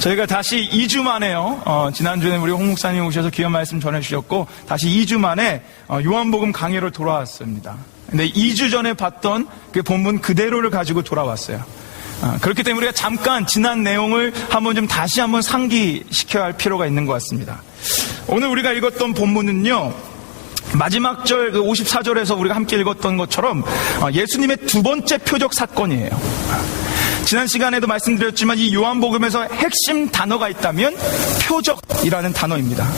저희가 다시 2주 만에요. 지난주에 우리 홍 목사님 오셔서 귀한 말씀 전해주셨고 다시 2주 만에 요한복음 강의로 돌아왔습니다. 근데 2주 전에 봤던 그 본문 그대로를 가지고 돌아왔어요. 그렇기 때문에 우리가 잠깐 지난 내용을 다시 한번 상기시켜야 할 필요가 있는 것 같습니다. 오늘 우리가 읽었던 본문은요, 마지막 절 54절에서 우리가 함께 읽었던 것처럼 예수님의 두 번째 표적 사건이에요. 지난 시간에도 말씀드렸지만 이 요한복음에서 핵심 단어가 있다면 표적이라는 단어입니다.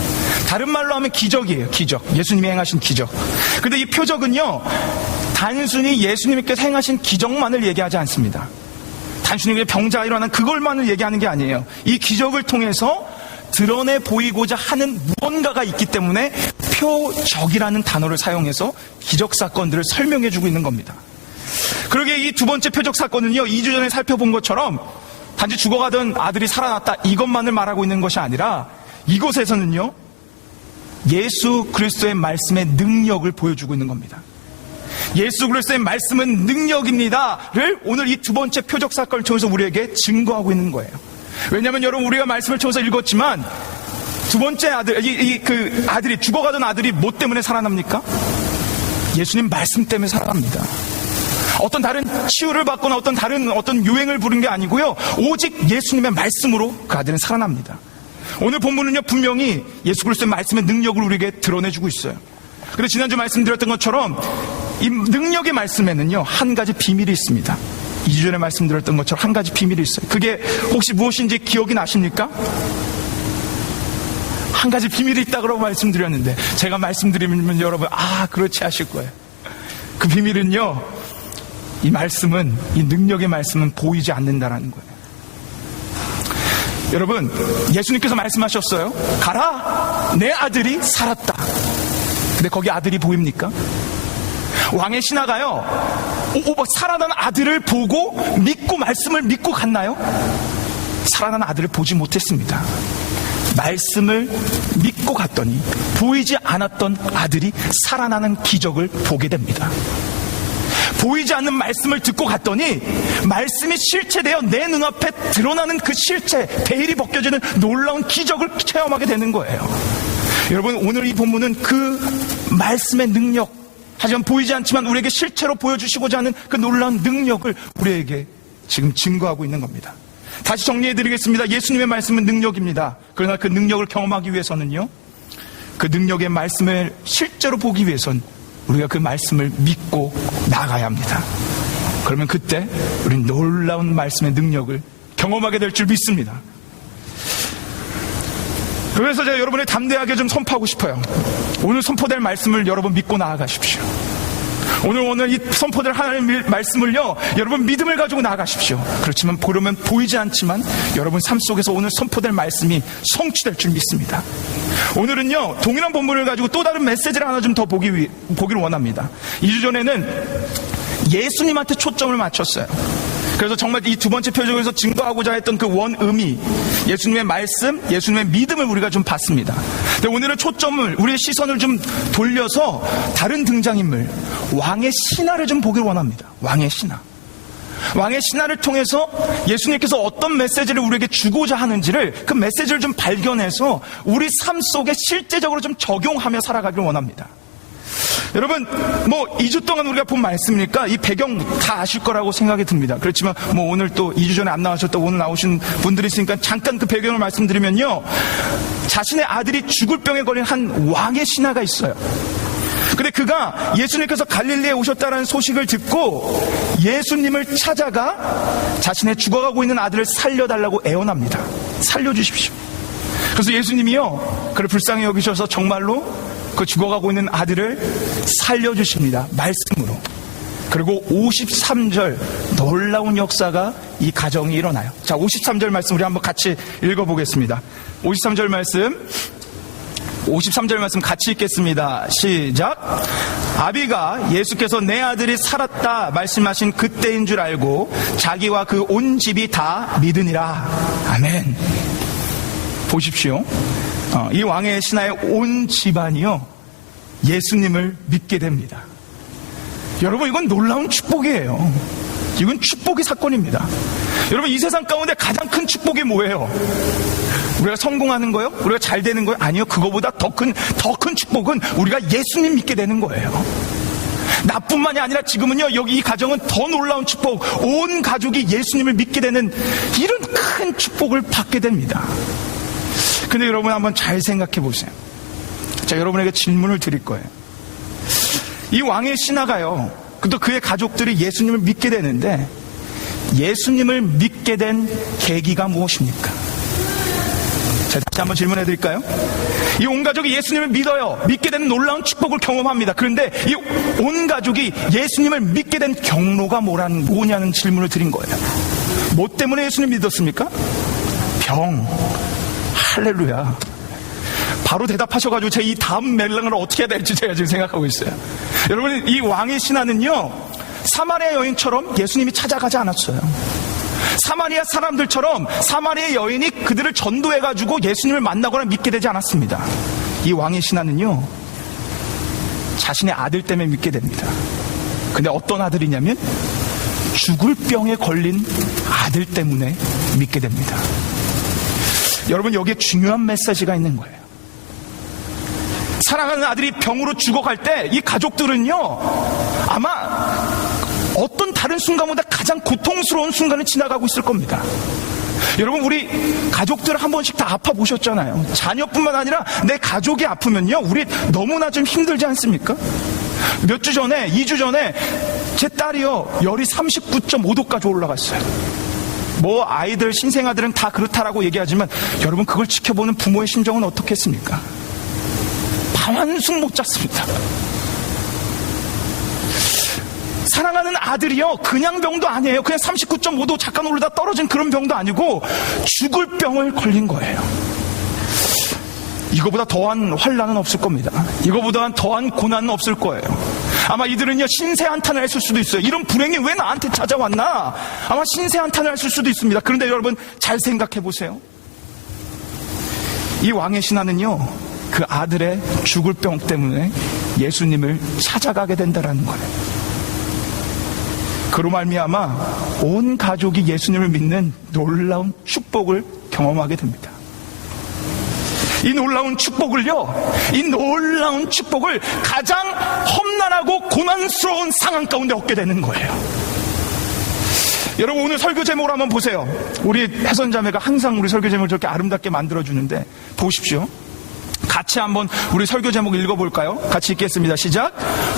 다른 말로 하면 기적이에요. 기적. 예수님이 행하신 기적. 근데 이 표적은요, 단순히 예수님께서 행하신 기적만을 얘기하지 않습니다. 단순히 병자가 일어난 그걸만을 얘기하는 게 아니에요. 이 기적을 통해서 드러내 보이고자 하는 무언가가 있기 때문에 표적이라는 단어를 사용해서 기적 사건들을 설명해주고 있는 겁니다. 그러게 이 두 번째 표적 사건은요, 2주 전에 살펴본 것처럼 단지 죽어가던 아들이 살아났다 이것만을 말하고 있는 것이 아니라 이곳에서는요, 예수 그리스도의 말씀의 능력을 보여주고 있는 겁니다. 예수 그리스도의 말씀은 능력입니다를 오늘 이 두 번째 표적 사건을 통해서 우리에게 증거하고 있는 거예요. 왜냐하면 여러분, 우리가 말씀을 통해서 읽었지만 두 번째 아들이 죽어가던 아들이 뭐 때문에 살아납니까? 예수님 말씀 때문에 살아납니다. 어떤 다른 치유를 받거나 어떤 유행을 부른 게 아니고요, 오직 예수님의 말씀으로 그 아들은 살아납니다. 오늘 본문은요, 분명히 예수 그리스도의 말씀의 능력을 우리에게 드러내주고 있어요. 그런데 지난주 말씀드렸던 것처럼 이 능력의 말씀에는요, 한 가지 비밀이 있습니다. 2주 전에 말씀드렸던 것처럼 한 가지 비밀이 있어요. 그게 혹시 무엇인지 기억이 나십니까? 한 가지 비밀이 있다고 말씀드렸는데 제가 말씀드리면 여러분 그렇지 하실 거예요. 그 비밀은요, 이 능력의 말씀은 보이지 않는다라는 거예요. 여러분, 예수님께서 말씀하셨어요. 가라, 내 아들이 살았다. 근데 거기 아들이 보입니까? 왕의 신하가요, 살아난 아들을 보고 말씀을 믿고 갔나요? 살아난 아들을 보지 못했습니다. 말씀을 믿고 갔더니 보이지 않았던 아들이 살아나는 기적을 보게 됩니다. 보이지 않는 말씀을 듣고 갔더니 말씀이 실체되어 내 눈앞에 드러나는 그 실체, 베일이 벗겨지는 놀라운 기적을 체험하게 되는 거예요. 여러분, 오늘 이 본문은 그 말씀의 능력, 하지만 보이지 않지만 우리에게 실체로 보여주시고자 하는 그 놀라운 능력을 우리에게 지금 증거하고 있는 겁니다. 다시 정리해드리겠습니다. 예수님의 말씀은 능력입니다. 그러나 그 능력을 경험하기 위해서는요, 그 능력의 말씀을 실제로 보기 위해선 우리가 그 말씀을 믿고 나가야 합니다. 그러면 그때 우리는 놀라운 말씀의 능력을 경험하게 될 줄 믿습니다. 그래서 제가 여러분을 담대하게 좀 선포하고 싶어요. 오늘 선포될 말씀을 여러분 믿고 나아가십시오. 오늘 이 선포될 하나님의 말씀을요, 여러분 믿음을 가지고 나아가십시오. 그렇지만 보려면 보이지 않지만 여러분 삶 속에서 오늘 선포될 말씀이 성취될 줄 믿습니다. 오늘은요, 동일한 본문을 가지고 또 다른 메시지를 하나 좀 더 보기를 원합니다. 2주 전에는 예수님한테 초점을 맞췄어요. 그래서 정말 이 두 번째 표적에서 증거하고자 했던 그 원의미, 예수님의 말씀, 예수님의 믿음을 우리가 좀 봤습니다. 근데 오늘은 초점을, 우리의 시선을 좀 돌려서 다른 등장인물, 왕의 신하를 좀 보길 원합니다. 왕의 신하. 왕의 신하를 통해서 예수님께서 어떤 메시지를 우리에게 주고자 하는지를, 그 메시지를 좀 발견해서 우리 삶 속에 실제적으로 좀 적용하며 살아가길 원합니다. 여러분, 2주 동안 우리가 본 말씀이니까 이 배경 다 아실 거라고 생각이 듭니다. 그렇지만 오늘 또 2주 전에 안 나오셨다고 오늘 나오신 분들이 있으니까 잠깐 그 배경을 말씀드리면요, 자신의 아들이 죽을 병에 걸린 한 왕의 신하가 있어요. 근데 그가 예수님께서 갈릴리에 오셨다는 소식을 듣고 예수님을 찾아가 자신의 죽어가고 있는 아들을 살려달라고 애원합니다. 살려주십시오. 그래서 예수님이요, 그를 불쌍히 여기셔서 정말로 그 죽어가고 있는 아들을 살려주십니다. 말씀으로. 그리고 53절 놀라운 역사가 이 가정이 일어나요. 자, 53절 말씀 우리 한번 같이 읽어보겠습니다. 53절 말씀 같이 읽겠습니다. 시작. 아비가 예수께서 내 아들이 살았다 말씀하신 그때인 줄 알고 자기와 그 온 집이 다 믿으니라. 아멘. 보십시오. 이 왕의 신하의 온 집안이요, 예수님을 믿게 됩니다. 여러분, 이건 놀라운 축복이에요. 이건 축복의 사건입니다. 여러분, 이 세상 가운데 가장 큰 축복이 뭐예요? 우리가 성공하는 거요? 우리가 잘 되는 거요? 아니요. 그거보다 더 큰 축복은 우리가 예수님 믿게 되는 거예요. 나뿐만이 아니라 지금은요, 여기 이 가정은 더 놀라운 축복, 온 가족이 예수님을 믿게 되는 이런 큰 축복을 받게 됩니다. 근데 여러분 한번 잘 생각해 보세요. 자, 여러분에게 질문을 드릴 거예요. 이 왕의 신하가요, 또 그의 가족들이 예수님을 믿게 되는데 예수님을 믿게 된 계기가 무엇입니까? 자, 다시 한번 질문해 드릴까요? 이 온 가족이 예수님을 믿어요. 믿게 되는 놀라운 축복을 경험합니다. 그런데 이 온 가족이 예수님을 믿게 된 경로가 뭐냐는 질문을 드린 거예요. 뭐 때문에 예수님 믿었습니까? 병. 할렐루야. 바로 대답하셔가지고 제 이 다음 멜랑을 어떻게 해야 될지 제가 지금 생각하고 있어요. 여러분, 이 왕의 신하는요, 사마리아 여인처럼 예수님이 찾아가지 않았어요. 사마리아 사람들처럼 사마리아 여인이 그들을 전도해가지고 예수님을 만나거나 믿게 되지 않았습니다. 이 왕의 신하는요, 자신의 아들 때문에 믿게 됩니다. 근데 어떤 아들이냐면 죽을 병에 걸린 아들 때문에 믿게 됩니다. 여러분, 여기에 중요한 메시지가 있는 거예요. 사랑하는 아들이 병으로 죽어갈 때 이 가족들은요, 아마 어떤 다른 순간보다 가장 고통스러운 순간을 지나가고 있을 겁니다. 여러분, 우리 가족들 한 번씩 다 아파 보셨잖아요. 자녀뿐만 아니라 내 가족이 아프면요, 우리 너무나 좀 힘들지 않습니까? 몇 주 전에, 2주 전에 제 딸이요, 열이 39.5도까지 올라갔어요. 뭐 아이들, 신생아들은 다 그렇다라고 얘기하지만 여러분, 그걸 지켜보는 부모의 심정은 어떻겠습니까? 밤 한숨 못 잤습니다. 사랑하는 아들이요, 그냥 병도 아니에요. 그냥 39.5도 잠깐 오르다 떨어진 그런 병도 아니고 죽을 병을 걸린 거예요. 이거보다 더한 환난은 없을 겁니다. 이거보다 더한 고난은 없을 거예요. 아마 이들은요, 신세 한탄을 했을 수도 있어요. 이런 불행이 왜 나한테 찾아왔나? 아마 신세 한탄을 했을 수도 있습니다. 그런데 여러분, 잘 생각해 보세요. 이 왕의 신하는요, 그 아들의 죽을 병 때문에 예수님을 찾아가게 된다라는 거예요. 그로 말미암아 온 가족이 예수님을 믿는 놀라운 축복을 경험하게 됩니다. 이 놀라운 축복을요, 이 놀라운 축복을 가장 험난하고 고난스러운 상황 가운데 얻게 되는 거예요. 여러분, 오늘 설교 제목을 한번 보세요. 우리 혜선자매가 항상 우리 설교 제목을 저렇게 아름답게 만들어주는데 보십시오. 같이 한번 우리 설교 제목 읽어볼까요? 같이 읽겠습니다. 시작.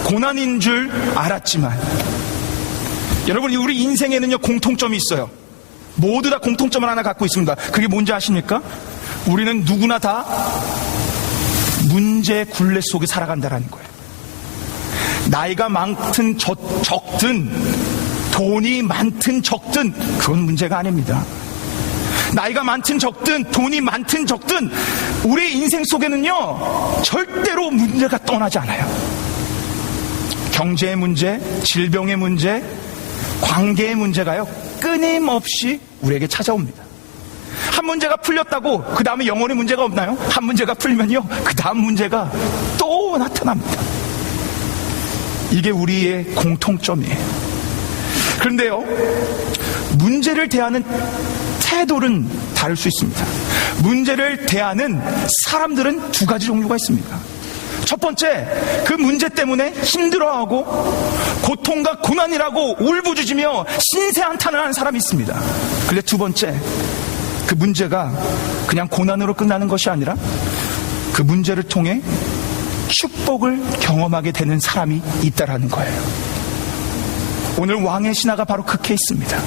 고난인 줄 알았지만. 여러분, 우리 인생에는요, 공통점이 있어요. 모두 다 공통점을 하나 갖고 있습니다. 그게 뭔지 아십니까? 우리는 누구나 다 문제의 굴레 속에 살아간다라는 거예요. 나이가 많든 적든, 돈이 많든 적든, 그건 문제가 아닙니다. 나이가 많든 적든, 돈이 많든 적든, 우리 인생 속에는요, 절대로 문제가 떠나지 않아요. 경제의 문제, 질병의 문제, 관계의 문제가요, 끊임없이 우리에게 찾아옵니다. 한 문제가 풀렸다고 그 다음에 영원히 문제가 없나요? 한 문제가 풀리면요, 그 다음 문제가 또 나타납니다. 이게 우리의 공통점이에요. 그런데요, 문제를 대하는 태도는 다를 수 있습니다. 문제를 대하는 사람들은 두 가지 종류가 있습니다. 첫 번째, 그 문제 때문에 힘들어하고 고통과 고난이라고 울부짖으며 신세한탄을 하는 사람이 있습니다. 그런데 두 번째, 그 문제가 그냥 고난으로 끝나는 것이 아니라 그 문제를 통해 축복을 경험하게 되는 사람이 있다라는 거예요. 오늘 왕의 신하가 바로 그 케이스입니다.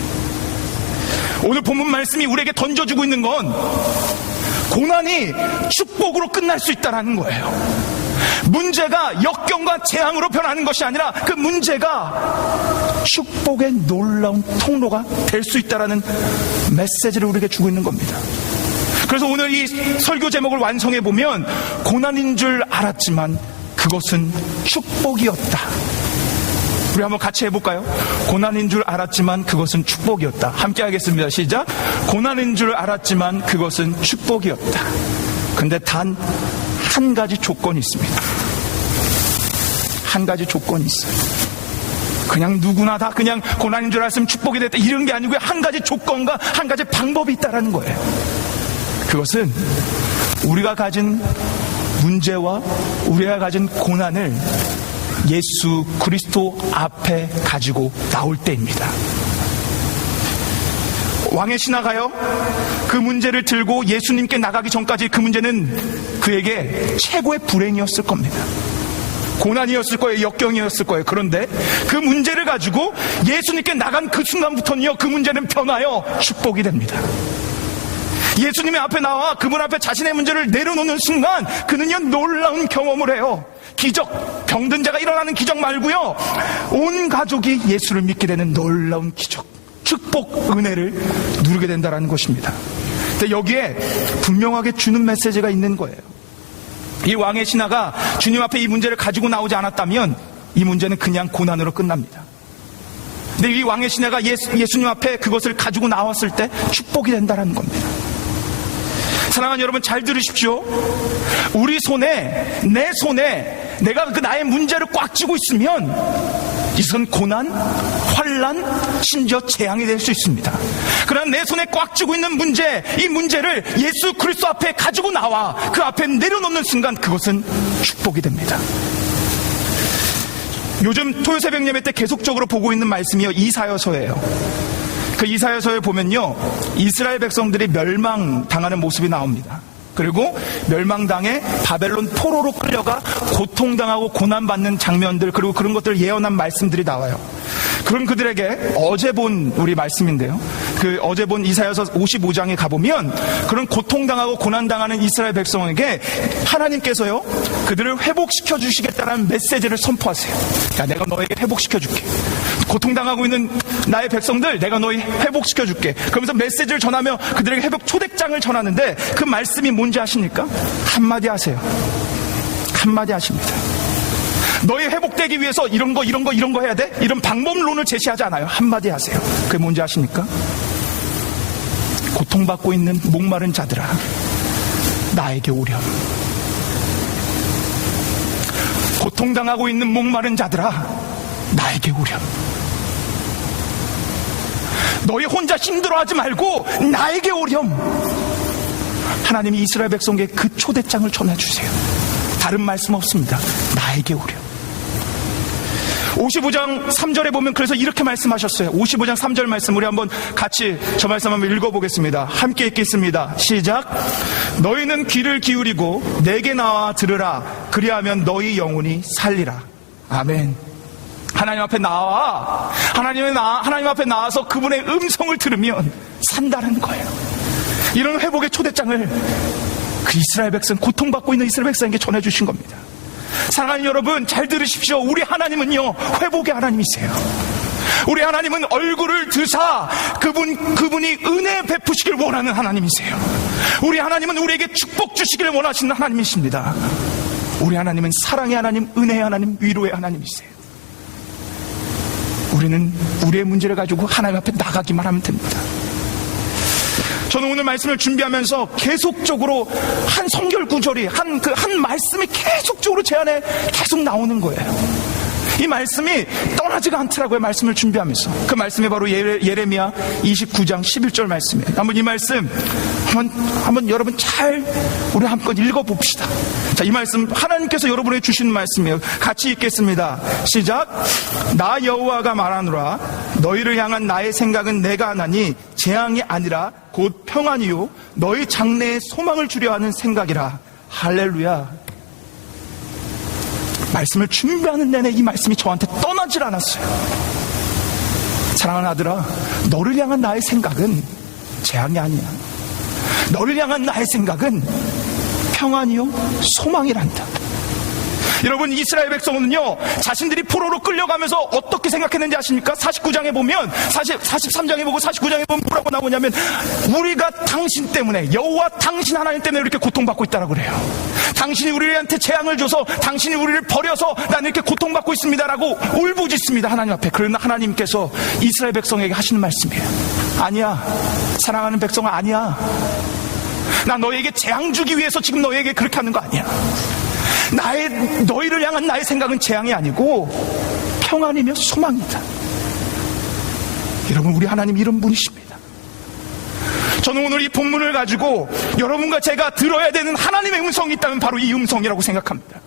오늘 본문 말씀이 우리에게 던져주고 있는 건 고난이 축복으로 끝날 수 있다는 거예요. 문제가 역경과 재앙으로 변하는 것이 아니라 그 문제가 축복의 놀라운 통로가 될 수 있다는 메시지를 우리에게 주고 있는 겁니다. 그래서 오늘 이 설교 제목을 완성해 보면 고난인 줄 알았지만 그것은 축복이었다. 우리 한번 같이 해볼까요? 고난인 줄 알았지만 그것은 축복이었다. 함께 하겠습니다. 시작. 고난인 줄 알았지만 그것은 축복이었다. 근데 단 한 가지 조건이 있습니다. 한 가지 조건이 있어요. 그냥 누구나 다 그냥 고난인 줄 알았으면 축복이 됐다 이런 게 아니고요. 한 가지 조건과 한 가지 방법이 있다라는 거예요. 그것은 우리가 가진 문제와 우리가 가진 고난을 예수 그리스도 앞에 가지고 나올 때입니다. 왕의 신하가요, 그 문제를 들고 예수님께 나가기 전까지 그 문제는 그에게 최고의 불행이었을 겁니다. 고난이었을 거예요. 역경이었을 거예요. 그런데 그 문제를 가지고 예수님께 나간 그 순간부터는요, 그 문제는 변하여 축복이 됩니다. 예수님의 앞에 나와 그분 앞에 자신의 문제를 내려놓는 순간 그는요, 놀라운 경험을 해요. 기적, 병든 자가 일어나는 기적 말고요, 온 가족이 예수를 믿게 되는 놀라운 기적, 축복, 은혜를 누리게 된다는 것입니다. 근데 여기에 분명하게 주는 메시지가 있는 거예요. 이 왕의 신하가 주님 앞에 이 문제를 가지고 나오지 않았다면 이 문제는 그냥 고난으로 끝납니다. 근데 이 왕의 신하가 예수님 앞에 그것을 가지고 나왔을 때 축복이 된다는 겁니다. 사랑하는 여러분, 잘 들으십시오. 우리 손에, 내 손에 내가 그 나의 문제를 꽉 쥐고 있으면 이것은 고난, 환난, 심지어 재앙이 될 수 있습니다. 그러나 내 손에 꽉 쥐고 있는 문제, 이 문제를 예수 그리스도 앞에 가지고 나와 그 앞에 내려놓는 순간 그것은 축복이 됩니다. 요즘 토요새벽 예배 때 계속적으로 보고 있는 말씀이요, 이사야서예요. 그 이사야서에 보면요, 이스라엘 백성들이 멸망당하는 모습이 나옵니다. 그리고 멸망당해 바벨론 포로로 끌려가 고통당하고 고난받는 장면들, 그리고 그런 것들을 예언한 말씀들이 나와요. 그럼 그들에게 어제 본 우리 말씀인데요, 그 어제 본 이사야서 55장에 가보면 그런 고통당하고 고난당하는 이스라엘 백성에게 하나님께서요, 그들을 회복시켜 주시겠다는 메시지를 선포하세요. 야, 내가 너에게 회복시켜 줄게. 고통당하고 있는 나의 백성들, 내가 너희 회복시켜 줄게. 그러면서 메시지를 전하며 그들에게 회복 초대장을 전하는데 그 말씀이 뭔지 아십니까? 한마디 하세요. 한마디 하십니다. 너희 회복되기 위해서 이런 거 해야 돼? 이런 방법론을 제시하지 않아요. 한마디 하세요. 그게 뭔지 아십니까? 고통받고 있는 목마른 자들아, 나에게 오렴. 고통당하고 있는 목마른 자들아, 나에게 오렴. 너희 혼자 힘들어하지 말고 나에게 오렴. 하나님이 이스라엘 백성에게 그 초대장을 전해주세요. 다른 말씀 없습니다. 나에게 오렴. 55장 3절에 보면 그래서 이렇게 말씀하셨어요. 55장 3절 말씀, 우리 한번 같이 저 말씀 한번 읽어보겠습니다. 함께 읽겠습니다. 시작. 너희는 귀를 기울이고 내게 나와 들으라. 그리하면 너희 영혼이 살리라. 아멘. 하나님 앞에 나와, 하나님 앞에 나와서 그분의 음성을 들으면 산다는 거예요. 이런 회복의 초대장을 그 이스라엘 백성, 고통받고 있는 이스라엘 백성에게 전해주신 겁니다. 사랑하는 여러분, 잘 들으십시오. 우리 하나님은요, 회복의 하나님이세요. 우리 하나님은 얼굴을 드사 그분이 은혜 베푸시길 원하는 하나님이세요. 우리 하나님은 우리에게 축복 주시기를 원하시는 하나님이십니다. 우리 하나님은 사랑의 하나님, 은혜의 하나님, 위로의 하나님이세요. 우리는 우리의 문제를 가지고 하나님 앞에 나가기만 하면 됩니다. 저는 오늘 말씀을 준비하면서 계속적으로 한 성결 구절이, 한 말씀이 계속적으로 제 안에 계속 나오는 거예요. 이 말씀이 떠나지가 않더라고요. 말씀을 준비하면서. 그 말씀이 바로 예레미야 29장 11절 말씀이에요. 한번 이 말씀 한번 여러분 잘 우리 한번 읽어봅시다. 자, 이 말씀 하나님께서 여러분에게 주시는 말씀이에요. 같이 읽겠습니다. 시작. 나 여호와가 말하노라. 너희를 향한 나의 생각은 내가 하나니 재앙이 아니라 곧 평안이요 너희 장래에 소망을 주려 하는 생각이라. 할렐루야. 말씀을 준비하는 내내 이 말씀이 저한테 떠나질 않았어요. 사랑하는 아들아, 너를 향한 나의 생각은 재앙이 아니야. 너를 향한 나의 생각은 평안이요 소망이란다. 여러분, 이스라엘 백성은요, 자신들이 포로로 끌려가면서 어떻게 생각했는지 아십니까? 49장에 보면, 43장에 보고 49장에 보면 뭐라고 나오냐면, 우리가 당신 때문에, 여호와 당신 하나님 때문에 이렇게 고통받고 있다라고 그래요. 당신이 우리한테 재앙을 줘서, 당신이 우리를 버려서 나는 이렇게 고통받고 있습니다라고 울부짖습니다, 하나님 앞에. 그러나 하나님께서 이스라엘 백성에게 하시는 말씀이에요. 아니야, 사랑하는 백성아, 아니야. 나 너에게 재앙 주기 위해서 지금 너에게 그렇게 하는 거 아니야. 너희를 향한 나의 생각은 재앙이 아니고 평안이며 소망이다. 여러분, 우리 하나님 이런 분이십니다. 저는 오늘 이 본문을 가지고 여러분과 제가 들어야 되는 하나님의 음성이 있다면 바로 이 음성이라고 생각합니다.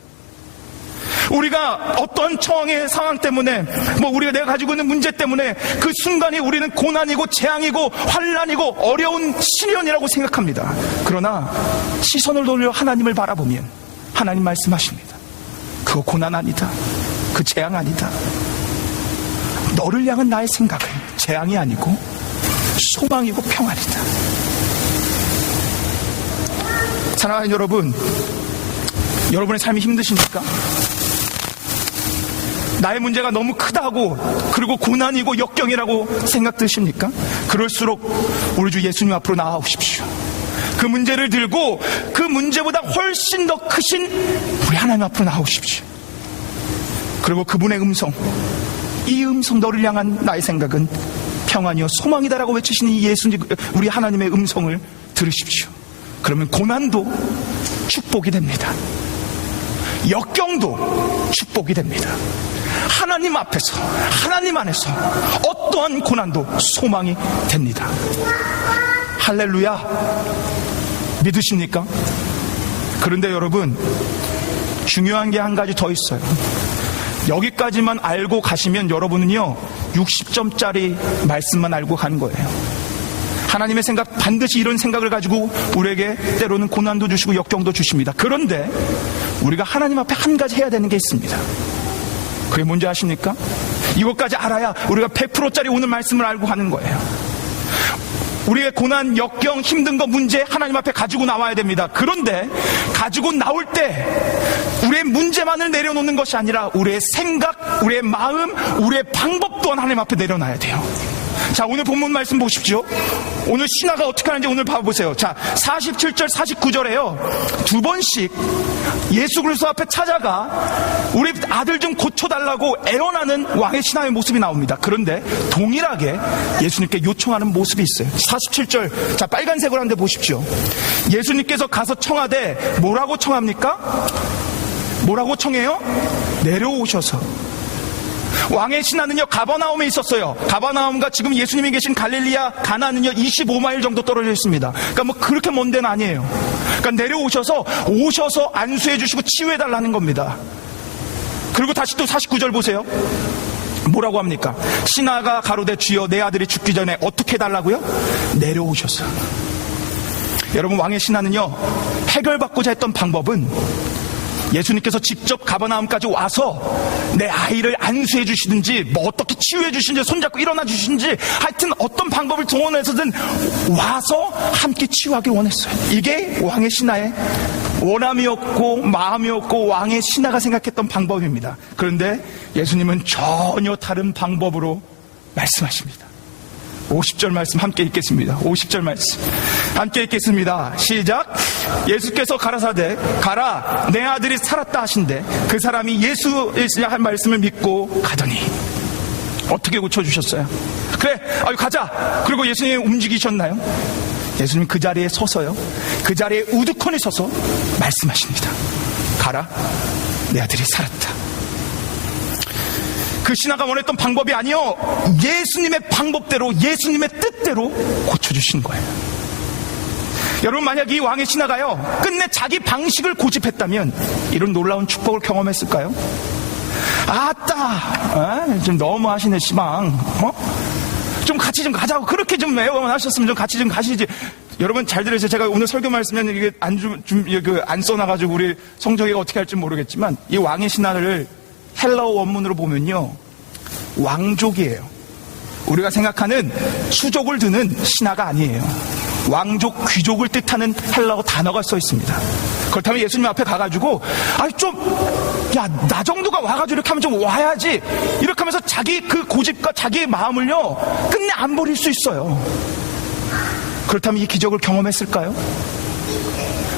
우리가 어떤 처형의 상황 때문에, 우리가 내가 가지고 있는 문제 때문에 그 순간이 우리는 고난이고 재앙이고 환난이고 어려운 시련이라고 생각합니다. 그러나 시선을 돌려 하나님을 바라보면 하나님 말씀하십니다. 그거 고난 아니다. 그 재앙 아니다. 너를 향한 나의 생각은 재앙이 아니고 소망이고 평안이다. 사랑하는 여러분, 여러분의 삶이 힘드십니까? 나의 문제가 너무 크다고, 그리고 고난이고 역경이라고 생각드십니까? 그럴수록 우리 주 예수님 앞으로 나아오십시오. 그 문제를 들고 그 문제보다 훨씬 더 크신 우리 하나님 앞으로 나오십시오. 그리고 그분의 음성, 이 음성, 너를 향한 나의 생각은 평안이요 소망이다라고 외치시는 이 예수님, 우리 하나님의 음성을 들으십시오. 그러면 고난도 축복이 됩니다. 역경도 축복이 됩니다. 하나님 앞에서, 하나님 안에서 어떠한 고난도 소망이 됩니다. 할렐루야. 믿으십니까? 그런데 여러분, 중요한 게 한 가지 더 있어요. 여기까지만 알고 가시면 여러분은요 60점짜리 말씀만 알고 가는 거예요. 하나님의 생각, 반드시 이런 생각을 가지고 우리에게 때로는 고난도 주시고 역경도 주십니다. 그런데 우리가 하나님 앞에 한 가지 해야 되는 게 있습니다. 그게 뭔지 아십니까? 이것까지 알아야 우리가 100%짜리 오늘 말씀을 알고 가는 거예요. 우리의 고난, 역경, 힘든 거, 문제 하나님 앞에 가지고 나와야 됩니다. 그런데 가지고 나올 때 우리의 문제만을 내려놓는 것이 아니라 우리의 생각, 우리의 마음, 우리의 방법 또한 하나님 앞에 내려놔야 돼요. 자, 오늘 본문 말씀 보십시오. 오늘 신하가 어떻게 하는지 오늘 봐보세요. 자, 47절, 49절에요. 두 번씩 예수 그리스도 앞에 찾아가 우리 아들 좀 고쳐달라고 애원하는 왕의 신하의 모습이 나옵니다. 그런데 동일하게 예수님께 요청하는 모습이 있어요. 47절, 자, 빨간색으로 한데 보십시오. 예수님께서 가서 청하되 뭐라고 청합니까? 뭐라고 청해요? 내려오셔서. 왕의 신하는요 가버나움에 있었어요. 가버나움과 지금 예수님이 계신 갈릴리아 가나는요 25마일 정도 떨어져 있습니다. 그러니까 그렇게 먼 데는 아니에요. 그러니까 내려오셔서 안수해 주시고 치유해 달라는 겁니다. 그리고 다시 또 49절 보세요. 뭐라고 합니까? 신하가 가로되 주여 내 아들이 죽기 전에 어떻게 해달라고요? 내려오셔서. 여러분, 왕의 신하는요 해결받고자 했던 방법은 예수님께서 직접 가버나움까지 와서 내 아이를 안수해 주시든지 어떻게 치유해 주시든지 손잡고 일어나 주시든지 하여튼 어떤 방법을 동원해서든 와서 함께 치유하길 원했어요. 이게 왕의 신하의 원함이었고 마음이었고 왕의 신하가 생각했던 방법입니다. 그런데 예수님은 전혀 다른 방법으로 말씀하십니다. 50절 말씀 함께 읽겠습니다. 50절 말씀 함께 읽겠습니다. 시작. 예수께서 가라사대 가라 내 아들이 살았다 하신대 그 사람이 예수의 한 말씀을 믿고 가더니 어떻게 고쳐주셨어요? 그래, 가자. 그리고 예수님 움직이셨나요? 예수님 그 자리에 서서요, 그 자리에 우두커니 서서 말씀하십니다. 가라 내 아들이 살았다. 그 신하가 원했던 방법이 아니요, 예수님의 방법대로, 예수님의 뜻대로 고쳐주신 거예요. 여러분, 만약 이 왕의 신하가요 끝내 자기 방식을 고집했다면 이런 놀라운 축복을 경험했을까요? 아따, 좀 너무 하시네 시방. 좀 같이 좀 가자고 그렇게 좀 애원하셨으면 좀 같이 좀 가시지. 여러분 잘 들으세요. 제가 오늘 설교 말씀은 이게 안 써놔가지고 우리 성적이가 어떻게 할지 모르겠지만 이 왕의 신하를 헬라어 원문으로 보면요 왕족이에요. 우리가 생각하는 수족을 드는 신하가 아니에요. 왕족, 귀족을 뜻하는 헬라어 단어가 써 있습니다. 그렇다면 예수님 앞에 가가지고 나 정도가 와가지고 이렇게 하면 좀 와야지, 이렇게 하면서 자기 그 고집과 자기의 마음을요 끝내 안 버릴 수 있어요. 그렇다면 이 기적을 경험했을까요?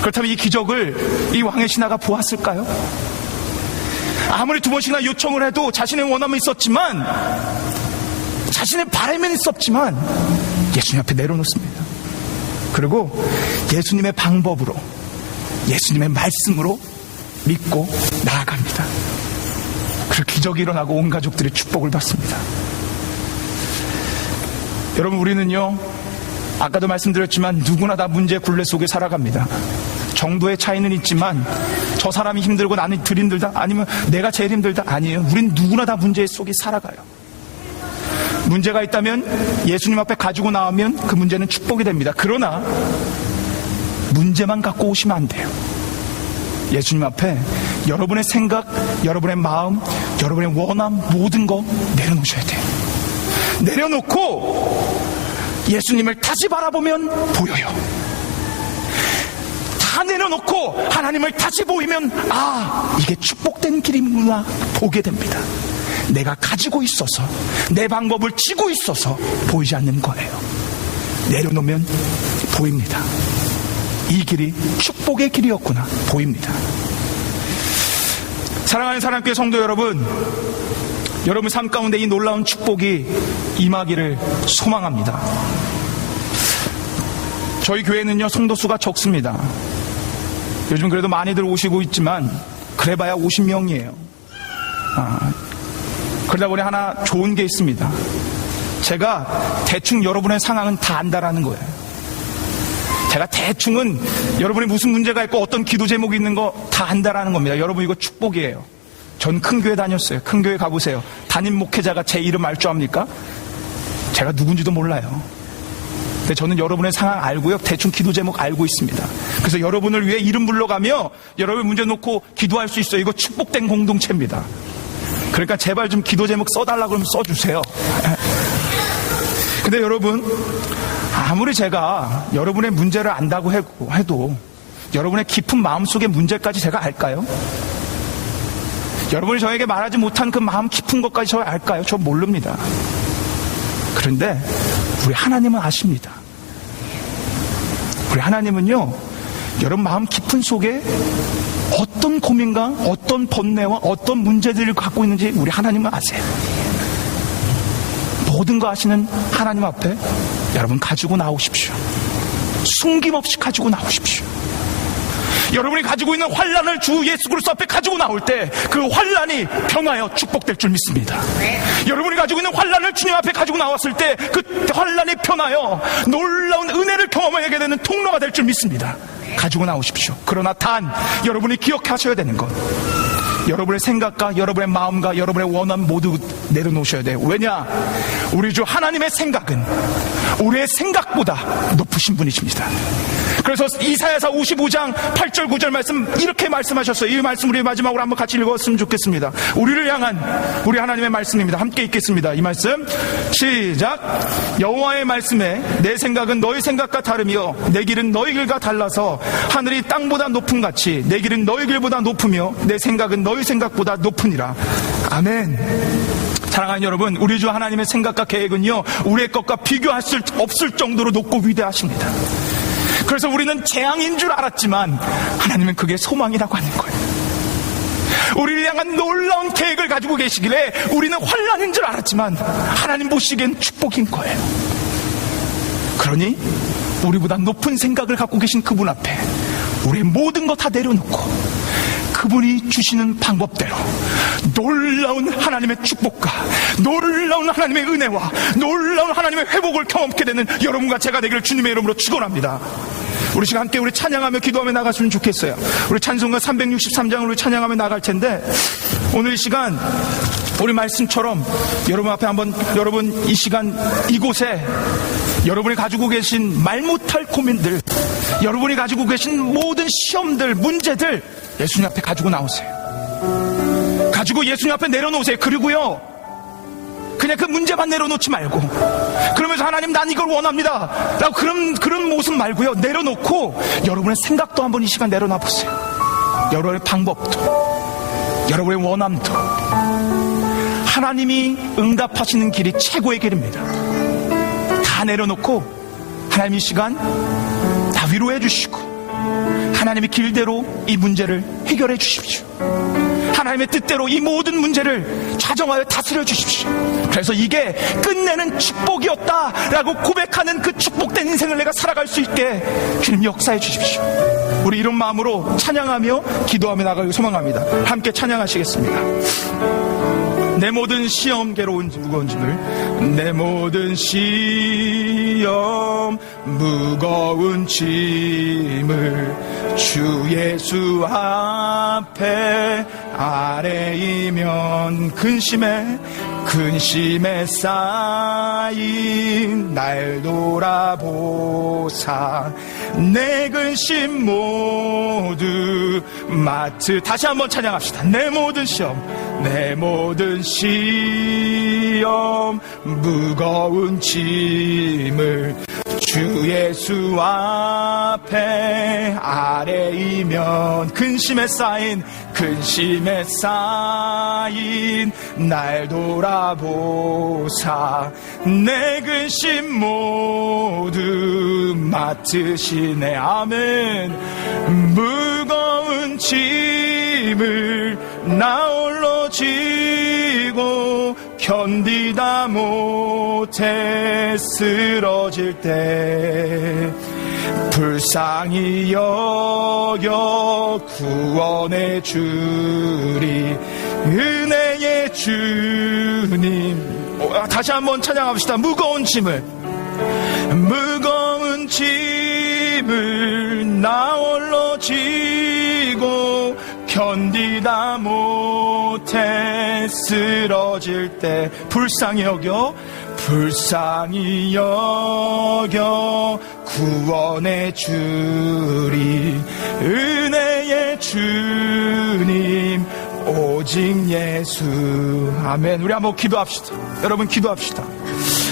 그렇다면 이 기적을 이 왕의 신하가 보았을까요? 아무리 두 번씩이나 요청을 해도 자신의 원함은 있었지만, 자신의 바람은 있었지만 예수님 앞에 내려놓습니다. 그리고 예수님의 방법으로, 예수님의 말씀으로 믿고 나아갑니다. 그래서 기적이 일어나고 온 가족들이 축복을 받습니다. 여러분, 우리는요, 아까도 말씀드렸지만 누구나 다 문제의 굴레 속에 살아갑니다. 정도의 차이는 있지만 저 사람이 힘들고 나는 덜 힘들다, 아니면 내가 제일 힘들다, 아니에요. 우린 누구나 다 문제 속에 살아가요. 문제가 있다면 예수님 앞에 가지고 나오면 그 문제는 축복이 됩니다. 그러나 문제만 갖고 오시면 안 돼요. 예수님 앞에 여러분의 생각, 여러분의 마음, 여러분의 원함, 모든 거 내려놓으셔야 돼요. 내려놓고 예수님을 다시 바라보면 보여요. 다 내려놓고 하나님을 다시 보이면, 아, 이게 축복된 길이구나 보게 됩니다. 내가 가지고 있어서, 내 방법을 쥐고 있어서 보이지 않는 거예요. 내려놓으면 보입니다. 이 길이 축복의 길이었구나 보입니다. 사랑하는 사랑교회 성도 여러분, 여러분 삶 가운데 이 놀라운 축복이 임하기를 소망합니다. 저희 교회는요, 성도수가 적습니다. 요즘 그래도 많이들 오시고 있지만 그래봐야 50명이에요. 그러다 보니 하나 좋은 게 있습니다. 제가 대충 여러분의 상황은 다 안다라는 거예요. 제가 대충은 여러분이 무슨 문제가 있고 어떤 기도 제목이 있는 거 다 안다라는 겁니다. 여러분, 이거 축복이에요. 전 큰 교회 다녔어요. 큰 교회 가보세요. 담임 목회자가 제 이름 알 줄 압니까? 제가 누군지도 몰라요. 근데 저는 여러분의 상황 알고요, 대충 기도 제목 알고 있습니다. 그래서 여러분을 위해 이름 불러가며 여러분 문제 놓고 기도할 수 있어요. 이거 축복된 공동체입니다. 그러니까 제발 좀 기도 제목 써달라고 그러면 써주세요. 근데 여러분, 아무리 제가 여러분의 문제를 안다고 해도 여러분의 깊은 마음속의 문제까지 제가 알까요? 여러분이 저에게 말하지 못한 그 마음 깊은 것까지 저 알까요? 저 모릅니다. 그런데 우리 하나님은 아십니다. 우리 하나님은요, 여러분 마음 깊은 속에 어떤 고민과 어떤 번뇌와 어떤 문제들을 갖고 있는지 우리 하나님은 아세요. 모든 거 아시는 하나님 앞에 여러분 가지고 나오십시오. 숨김없이 가지고 나오십시오. 여러분이 가지고 있는 환난을 주 예수 그리스도 앞에 가지고 나올 때 그 환난이 변하여 축복될 줄 믿습니다. 여러분이 가지고 있는 환난을 주님 앞에 가지고 나왔을 때 그 환난이 변하여 놀라운 은혜를 경험하게 되는 통로가 될 줄 믿습니다. 가지고 나오십시오. 그러나 단 여러분이 기억하셔야 되는 것, 여러분의 생각과 여러분의 마음과 여러분의 원함 모두 내려놓으셔야 돼요. 왜냐? 우리 주 하나님의 생각은 우리의 생각보다 높으신 분이십니다. 그래서 이사야서 55장 8절 9절 말씀 이렇게 말씀하셨어요. 이 말씀 우리 마지막으로 한번 같이 읽었으면 좋겠습니다. 우리를 향한 우리 하나님의 말씀입니다. 함께 읽겠습니다. 이 말씀 시작. 여호와의 말씀에 내 생각은 너희 생각과 다르며 내 길은 너희 길과 달라서 하늘이 땅보다 높음 같이 내 길은 너희 길보다 높으며 내 생각은 너희 생각보다 높으니라. 아멘. 사랑하는 여러분, 우리 주 하나님의 생각과 계획은요, 우리의 것과 비교할 수 없을 정도로 높고 위대하십니다. 그래서 우리는 재앙인 줄 알았지만 하나님은 그게 소망이라고 하는 거예요. 우리를 향한 놀라운 계획을 가지고 계시길래 우리는 환난인 줄 알았지만 하나님 보시기엔 축복인 거예요. 그러니 우리보다 높은 생각을 갖고 계신 그분 앞에 우리의 모든 거 다 내려놓고 그분이 주시는 방법대로 놀라운 하나님의 축복과 놀라운 하나님의 은혜와 놀라운 하나님의 회복을 경험하게 되는 여러분과 제가 되기를 주님의 이름으로 축원합니다. 우리 시간 함께 우리 찬양하며 기도하며 나갔으면 좋겠어요. 우리 찬송가 363장을 우리 찬양하며 나갈 텐데, 오늘 이 시간 우리 말씀처럼 여러분 앞에 한번, 여러분 이 시간 이곳에 여러분이 가지고 계신 말 못할 고민들, 여러분이 가지고 계신 모든 시험들, 문제들 예수님 앞에 가지고 나오세요. 가지고 예수님 앞에 내려놓으세요. 그리고요, 그냥 그 문제만 내려놓지 말고, 그러면서 하나님 난 이걸 원합니다 라고 그런 모습 말고요, 내려놓고 여러분의 생각도 한번 이 시간 내려놔 보세요. 여러분의 방법도, 여러분의 원함도. 하나님이 응답하시는 길이 최고의 길입니다. 다 내려놓고 하나님 이 시간 다 위로해 주시고 하나님의 길대로 이 문제를 해결해 주십시오. 하나님의 뜻대로 이 모든 문제를 좌정하여 다스려 주십시오. 그래서 이게 끝내는 축복이었다라고 고백하는 그 축복된 인생을 내가 살아갈 수 있게 주님 역사해 주십시오. 우리 이런 마음으로 찬양하며 기도하며 나가길 소망합니다. 함께 찬양하시겠습니다. 내 모든 시험, 괴로운 무거운 짐을, 내 모든 시험, 무거운 짐을 주 예수 앞에 아래이면 근심에 쌓인 날 돌아보사 내 근심 모두 다시 한번 찬양합시다. 내 모든 시험, 내 모든 시험, 무거운 짐을 주 예수 앞에 아래이면 근심에 쌓인 날 돌아보사 내 근심 모두 맡으시네. 아멘. 무거운 짐을 나 홀로 지고 견디다 못해 쓰러질 때 불쌍히 여겨 구원해 주리 은혜의 주님. 다시 한번 찬양합시다. 무거운 짐을 나 홀로 지고 견디다 못해 쓰러질 때 불쌍히 여겨 구원해 주리 은혜의 주님 오직 예수. 아멘. 우리 한번 기도합시다. 여러분 기도합시다.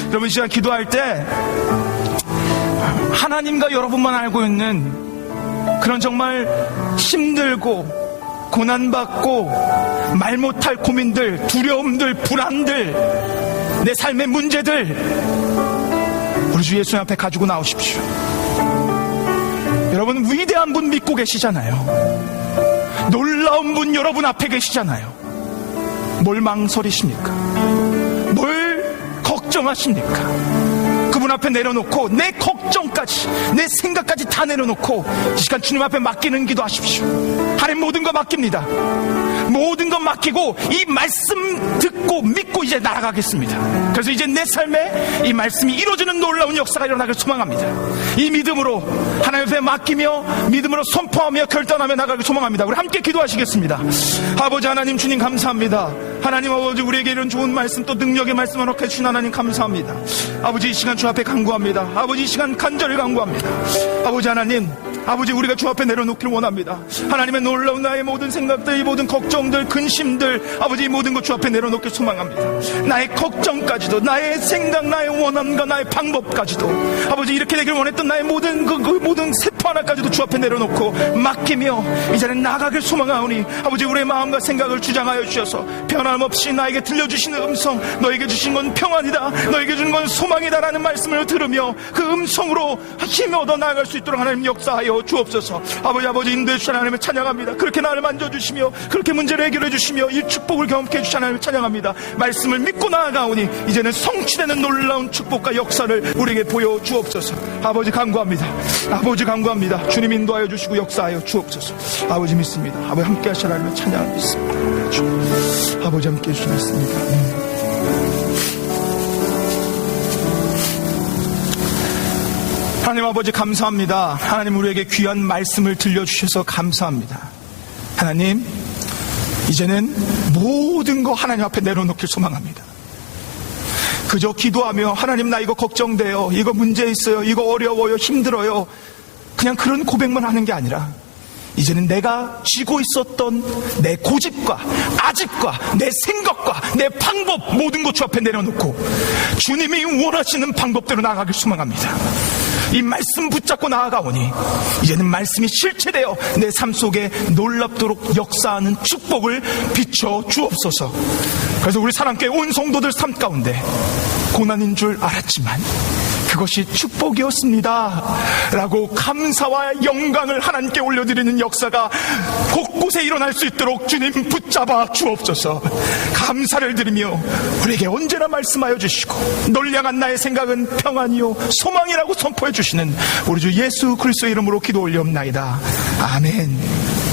여러분 시간 기도할 때 하나님과 여러분만 알고 있는 그런 정말 힘들고 고난받고 말 못할 고민들, 두려움들, 불안들, 내 삶의 문제들 우리 주 예수 앞에 가지고 나오십시오. 여러분 위대한 분 믿고 계시잖아요. 놀라운 분 여러분 앞에 계시잖아요. 뭘 망설이십니까? 뭘 걱정하십니까? 그분 앞에 내려놓고 내 걱정까지, 내 생각까지 다 내려놓고 이 시간 주님 앞에 맡기는 기도하십시오. 하나님 모든 거 맡깁니다. 모든 것 맡기고 이 말씀 듣고 믿고 이제 나아가겠습니다. 그래서 이제 내 삶에 이 말씀이 이루어지는 놀라운 역사가 일어나길 소망합니다. 이 믿음으로 하나님 앞에 맡기며 믿음으로 선포하며 결단하며 나가길 소망합니다. 우리 함께 기도하시겠습니다. 아버지 하나님 주님 감사합니다. 하나님 아버지 우리에게 이런 좋은 말씀 또 능력의 말씀을 허락해 주신 하나님 감사합니다. 아버지 이 시간 주 앞에 간구합니다. 아버지 이 시간 간절히 간구합니다. 아버지 하나님, 아버지 우리가 주 앞에 내려놓기를 원합니다. 하나님의 놀라운 나의 모든 생각들, 이 모든 걱정들, 근심들, 아버지 이 모든 것 주 앞에 내려놓기를 소망합니다. 나의 걱정까지도, 나의 생각, 나의 원함과 나의 방법까지도, 아버지 이렇게 되길 원했던 나의 모든 그 모든 세포 하나까지도 주 앞에 내려놓고 맡기며 이제는 나가길 소망하오니 아버지 우리의 마음과 생각을 주장하여 주셔서 변함없이 나에게 들려주시는 음성, 너에게 주신 건 평안이다, 너에게 준 건 소망이다라는 말씀을 들으며 그 음성으로 힘이 얻어 나아갈 수 있도록 하나님 역사하여 주옵소서. 아버지 인도해 주신 하나님을 찬양합니다. 그렇게 나를 만져주시며 그렇게 문제를 해결해 주시며 이 축복을 경험케 해주신 하나님을 찬양합니다. 말씀을 믿고 나아가오니 이제는 성취되는 놀라운 축복과 역사를 우리에게 보여주옵소서. 아버지 간구합니다. 아버지 간구합니다. 주님 인도하여 주시고 역사하여 주옵소서. 아버지 믿습니다. 아버지 함께 하시는 하나님을 찬양을 믿습니다. 아버지 함께 해주시면 믿습니다. 하나님 아버지 감사합니다. 하나님 우리에게 귀한 말씀을 들려주셔서 감사합니다. 하나님 이제는 모든 거 하나님 앞에 내려놓길 소망합니다. 그저 기도하며 하나님 나 이거 걱정돼요, 이거 문제 있어요, 이거 어려워요, 힘들어요, 그냥 그런 고백만 하는 게 아니라 이제는 내가 쥐고 있었던 내 고집과 아집과 내 생각과 내 방법 모든 것 주 앞에 내려놓고 주님이 원하시는 방법대로 나아가길 소망합니다. 이 말씀 붙잡고 나아가오니 이제는 말씀이 실체되어 내 삶 속에 놀랍도록 역사하는 축복을 비춰 주옵소서. 그래서 우리 사랑교회 온 성도들 삶 가운데 고난인 줄 알았지만 그것이 축복이었습니다 라고 감사와 영광을 하나님께 올려드리는 역사가 곳곳에 일어날 수 있도록 주님 붙잡아 주옵소서. 감사를 드리며 우리에게 언제나 말씀하여 주시고 널 향한 나의 생각은 평안이요 소망이라고 선포해 주시는 우리 주 예수 그리스도의 이름으로 기도 올리옵나이다. 아멘.